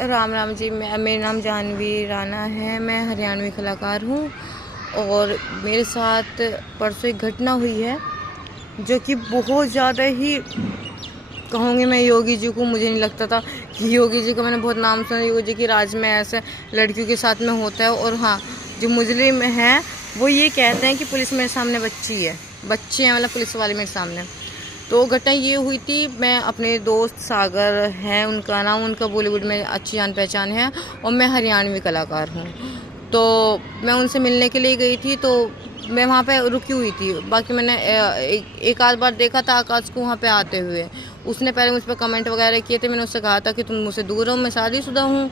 राम राम जी। मेरा नाम जानवी राणा है। मैं हरियाणवी कलाकार हूँ और मेरे साथ परसों एक घटना हुई है जो कि बहुत ज़्यादा ही कहूँगी मैं योगी जी को। मुझे नहीं लगता था कि योगी जी का मैंने बहुत नाम सुना, योगी जी की राज में ऐसे लड़कियों के साथ में होता है। और हाँ, जो मुजरिम हैं वो ये कहते हैं कि पुलिस मेरे सामने बच्चे हैं, मतलब पुलिस वाले मेरे सामने। तो घटना ये हुई थी, मैं अपने दोस्त सागर हैं उनका नाम, उनका बॉलीवुड में अच्छी जान पहचान है और मैं हरियाणवी कलाकार हूँ। तो मैं उनसे मिलने के लिए गई थी, तो मैं वहाँ पे रुकी हुई थी। बाकी मैंने एक आध बार देखा था आकाश को वहाँ पे आते हुए। उसने पहले मुझ पर कमेंट वगैरह किए थे। मैंने उससे कहा था कि तुम मुझसे दूर रहो, मैं शादीशुदा हूँ।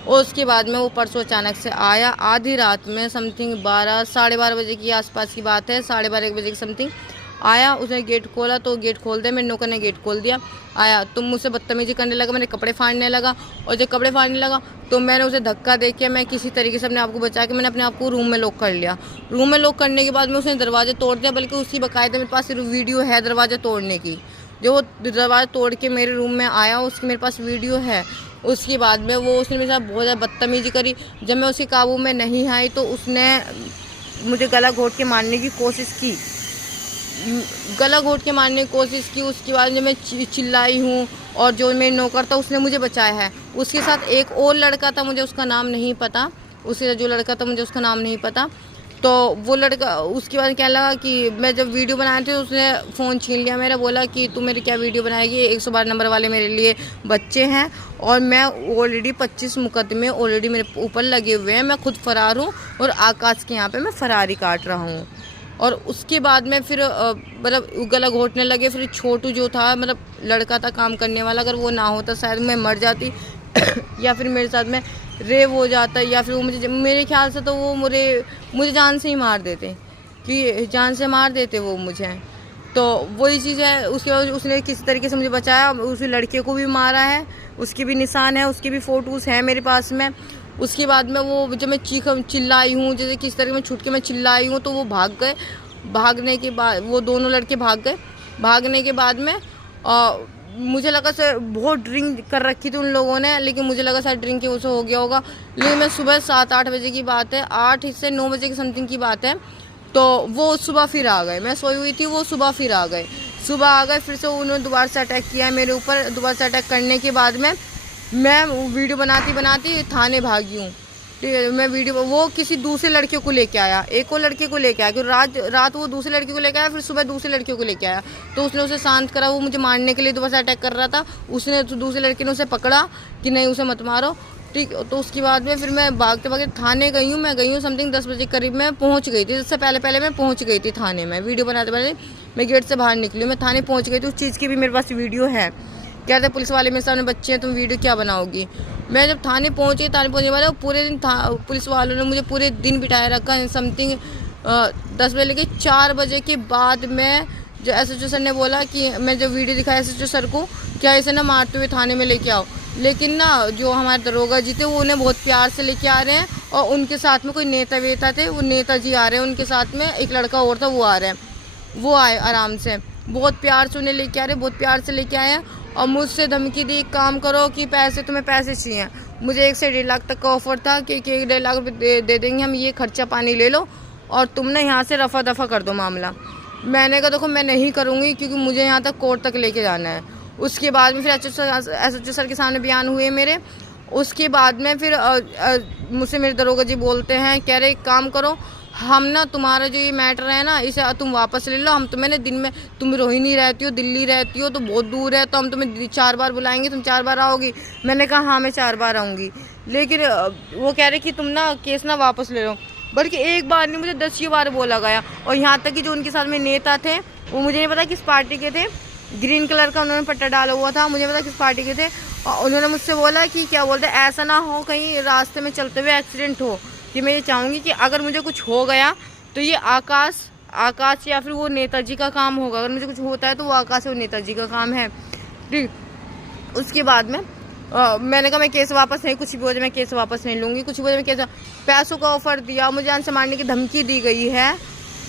और उसके बाद में वो परसों अचानक से आया, आधी रात में, समथिंग 12 साढ़े 12 बजे की आसपास की बात है, 12:30 1 बजे की समथिंग आया। उसने गेट खोला तो गेट खोल दिया, मेरे नौकर ने गेट खोल दिया। आया तो मुझसे बदतमीजी करने लगा, मेरे कपड़े फाड़ने लगा। और जब कपड़े फाड़ने लगा तो मैंने उसे धक्का दे के, मैं किसी तरीके से अपने आप को बचा के मैंने अपने आप को रूम में लॉक कर लिया। रूम में लॉक करने के बाद में उसने दरवाजे तोड़ दिया, बल्कि उसकी बाकायदा मेरे पास वीडियो है दरवाजा तोड़ने की। जो वो दरवाजा तोड़ के मेरे रूम में आया उसकी मेरे पास वीडियो है। उसके बाद में उसने मेरे साथ बहुत ज़्यादा बदतमीजी करी। जब मैं उसके काबू में नहीं आई तो उसने मुझे गला घोंट के मारने की कोशिश की। उसके बाद जब मैं चिल्लाई हूँ और जो मेरे नौकर था उसने मुझे बचाया है। उसके साथ एक और लड़का था, मुझे उसका नाम नहीं पता। उसका नाम नहीं पता। तो वो लड़का उसके बाद कहने लगा कि मैं जब वीडियो बनाए थे उसने फ़ोन छीन लिया मेरा। बोला कि तू मेरी क्या वीडियो बनाएगी, 112 नंबर वाले मेरे लिए बच्चे हैं और मैं ऑलरेडी 25 मुकदमे ऑलरेडी मेरे ऊपर लगे हुए हैं, मैं खुद फरार हूँ और आकाश के यहाँ पे मैं फरारी काट रहा हूँ। और उसके बाद में फिर मतलब गला घोंटने लगे। फिर छोटू जो था, मतलब लड़का था काम करने वाला, अगर वो ना होता शायद मैं मर जाती या फिर मेरे साथ में रेप हो जाता, या फिर वो मेरे ख्याल से तो वो मुझे जान से ही मार देते, कि जान से मार देते वो मुझे। तो वही चीज़ है। उसके बाद उसने किसी तरीके से मुझे बचाया। उस लड़के को भी मारा है, उसके भी निशान है, उसके भी फ़ोटोज़ हैं मेरे पास में। उसके बाद में वो जब मैं चिल्लाई हूँ, जैसे किस तरह में छूट के मैं चिल्लाई हूँ, तो वो भाग गए। भागने के बाद वो दोनों लड़के भाग गए। भागने के बाद में मुझे लगा सर बहुत ड्रिंक कर रखी थी उन लोगों ने, लेकिन मुझे लगा शायद ड्रिंक की वजह से हो गया होगा। लेकिन मैं सुबह 7-8 बजे की बात है, 8 से 9 बजे की समथिंग की बात है। तो वो सुबह फिर आ गए, मैं सोई हुई थी, वो सुबह फिर आ गए। फिर से उन्होंने दोबारा से अटैक किया है मेरे ऊपर। दोबारा से अटैक करने के बाद में मैं वीडियो बनाती थाने भागी हूँ। ठीक है, मैं वीडियो वो किसी दूसरे लड़के को लेके आया, एक और लड़के को लेके आया, क्योंकि रात वो दूसरे लड़के को लेके आया, फिर सुबह दूसरे लड़के को लेके आया। तो उसने उसे शांत करा, वो मुझे मारने के लिए दोबारा अटैक कर रहा था। उसने तो दूसरे लड़के ने उसे पकड़ा कि नहीं उसे मत मारो। ठीक, तो उसके बाद में फिर मैं भागते भागते थाने गई हूँ। मैं गई हूँ समथिंग 10 बजे करीब में पहुँच गई थी। इससे पहले मैं पहुँच गई थी थाने में। वीडियो बनाते पहले मैं गेट से बाहर निकली, मैं थाने पहुँच गई थी। उस चीज़ की भी मेरे पास वीडियो है। कहते पुलिस वाले मेरे सामने बच्चे हैं, तुम वीडियो क्या बनाओगी। मैं जब थाने पहुँचने वाले पूरे दिन पुलिस वालों ने मुझे पूरे दिन बिठाया रखा। समथिंग 10 बजे लेके 4 बजे के बाद में जो SHO सर ने बोला कि मैं जब वीडियो दिखाया SHO सर को, क्या इसे ना मारते हुए थाने में लेके आओ। लेकिन ना जो हमारे दरोगा जी थे वो उन्हें बहुत प्यार से लेके आ रहे हैं, और उनके साथ में कोई नेता वेता थे, वो नेताजी आ रहे हैं उनके साथ में, एक लड़का और था वो आ रहे हैं। वो आए आराम से, बहुत प्यार से उन्हें लेके आ रहे, बहुत प्यार से लेके आए हैं। और मुझसे धमकी दी, काम करो कि तुम्हें पैसे चाहिए। मुझे 1 से 1.5 लाख तक का ऑफर था कि 1.5 लाख रुपये दे देंगे हम, ये खर्चा पानी ले लो और तुम ना यहाँ से रफा दफा कर दो मामला। मैंने कहा देखो मैं नहीं करूँगी, क्योंकि मुझे यहाँ तक कोर्ट तक लेके जाना है। उसके बाद में फिर SHO सर के सामने बयान हुए मेरे। उसके बाद में फिर मुझसे मेरे दरोगा जी बोलते हैं, कह रहे एक काम करो, हम ना तुम्हारा जो ये मैटर है ना इसे तुम वापस ले लो। हम तुम्हें दिन में, तुम रोहिणी रहती हो, दिल्ली रहती हो, तो बहुत दूर है, तो हम तुम्हें 4 बार बुलाएंगे, तुम 4 बार आओगी। मैंने कहा हाँ मैं 4 बार आऊँगी। लेकिन वो कह रहे कि तुम ना केस ना वापस ले लो। बल्कि एक बार नहीं, मुझे 10 बार बोला गया। और यहाँ तक कि जो उनके साथ में नेता थे वो मुझे नहीं पता किस पार्टी के थे, ग्रीन कलर का उन्होंने पट्टा डाला हुआ था, मुझे पता किस पार्टी के थे। और उन्होंने मुझसे बोला कि क्या बोलते ऐसा ना हो कहीं रास्ते में चलते हुए एक्सीडेंट हो, कि मैं ये चाहूँगी कि अगर मुझे कुछ हो गया तो ये आकाश या फिर वो नेताजी का काम होगा। अगर मुझे कुछ होता है तो वो आकाश और नेताजी का काम है। ठीक, उसके बाद में मैंने कहा मैं केस वापस नहीं, कुछ भी हो जाए मैं केस वापस नहीं लूँगी, कुछ भी हो जाए मैं केस। पैसों का ऑफर दिया, मुझे जान से मारने की धमकी दी गई है।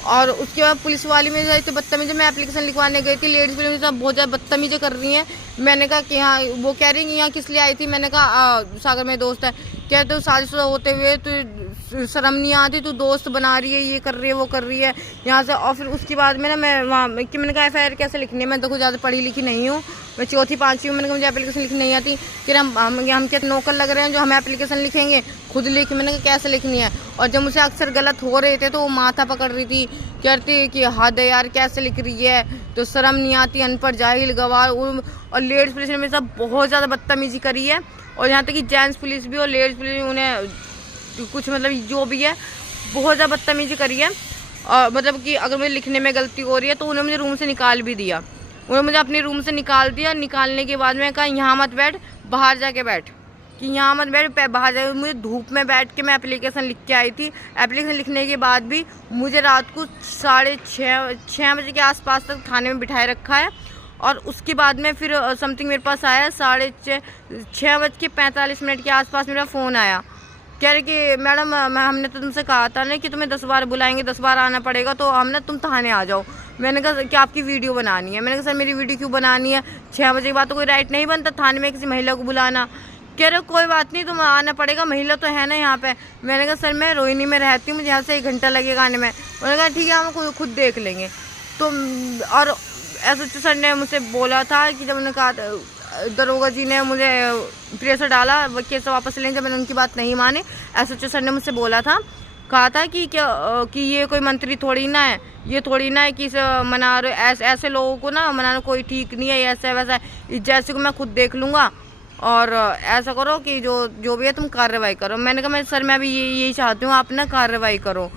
और उसके बाद पुलिस वाली मेरे साथ इतनी बदतमीजी, मैं एप्लीकेशन लिखवाने गई थी, लेडीज़ पुलिस मेरे साथ बहुत ज़्यादा बदतमीजी कर रही हैं। मैंने कहा कि हाँ, वो कह रही हैं कि यहाँ किस लिए आई थी। मैंने कहा सागर में दोस्त है। कहते हो शादीशुदा होते हुए तो शर्म नहीं आती, तू दोस्त बना रही है, ये कर रही है, वो कर रही है यहाँ से। और फिर उसके बाद में ना मैं वहाँ कि मैंने कहा FIR कैसे लिखनी है, मैं तो कुछ ज़्यादा पढ़ी लिखी नहीं हूँ, मैं 4th 5वीं हूँ। मैंने कहा मुझे एप्लीकेशन लिखनी नहीं आती। कि हम क्या नौकर लग रहे हैं जो हमें एप्लीकेशन लिखेंगे, खुद लिख। मैंने कहा कैसे लिखनी है। और जब मुझसे अक्सर गलत हो रहे थे तो वो माथा पकड़ रही थी, कहती कि हद है यार, कैसे लिख रही है, तो शर्म नहीं आती, अनपढ़ जाहिल गवार। और लेडीज़ पुलिस ने मेरे साथ बहुत ज़्यादा बदतमीजी करी है। और यहाँ तक कि जेंट्स पुलिस भी और लेडीज़ पुलिस, उन्हें कुछ मतलब जो भी है बहुत ज़्यादा बदतमीजी करी है। और मतलब कि अगर मुझे लिखने में गलती हो रही है तो उन्हें मुझे रूम से निकाल भी दिया। उन्हें मुझे अपने रूम से निकाल दिया। निकालने के बाद में कहा यहाँ मत बैठ, बाहर जाके बैठ, कि यहाँ मत बैठ, बाहर जाके। मुझे धूप में बैठ के मैं एप्लीकेशन लिख के आई थी। एप्लीकेशन लिखने के बाद भी मुझे रात को 6:30 बजे के आसपास तक थाने में बिठाए रखा है। और उसके बाद में फिर समथिंग मेरे पास आया 6:45 के आसपास मेरा फ़ोन आया। कह रहे कि मैडम हमने तो तुमसे कहा था ना कि तुम्हें 10 बार बुलाएंगे, 10 बार आना पड़ेगा, तो हम ना तुम थाने आ जाओ। मैंने कहा कि आपकी वीडियो बनानी है। मैंने कहा सर मेरी वीडियो क्यों बनानी है, 6 बजे के बाद तो कोई राइट नहीं बनता थाने में किसी महिला को बुलाना। कह रहे कोई बात नहीं, तुम आना पड़ेगा, महिला तो है ना यहाँ पे। मैंने कहा सर मैं रोहिणी में रहती हूँ, मुझे यहाँ से 1 घंटा लगेगा आने में। उन्होंने कहा ठीक है, हम खुद देख लेंगे। तो और SHO सर ने मुझसे बोला था कि जब उन्होंने कहा, दरोगा जी ने मुझे प्रेशर डाला केस वापस लेंगे, जब मैंने उनकी बात नहीं मानी। SHO सर ने मुझसे बोला था, कहा था कि कि ये कोई मंत्री थोड़ी ना है, ये थोड़ी ना है कि मना रहे, ऐसे लोगों को ना मनाना कोई ठीक नहीं है, ऐसा वैसा है, जैसे को मैं खुद देख लूँगा। और ऐसा करो कि जो भी है तुम कार्रवाई करो। मैंने कहा मैं सर मैं भी यही चाहती हूँ, आप ना कार्रवाई करो।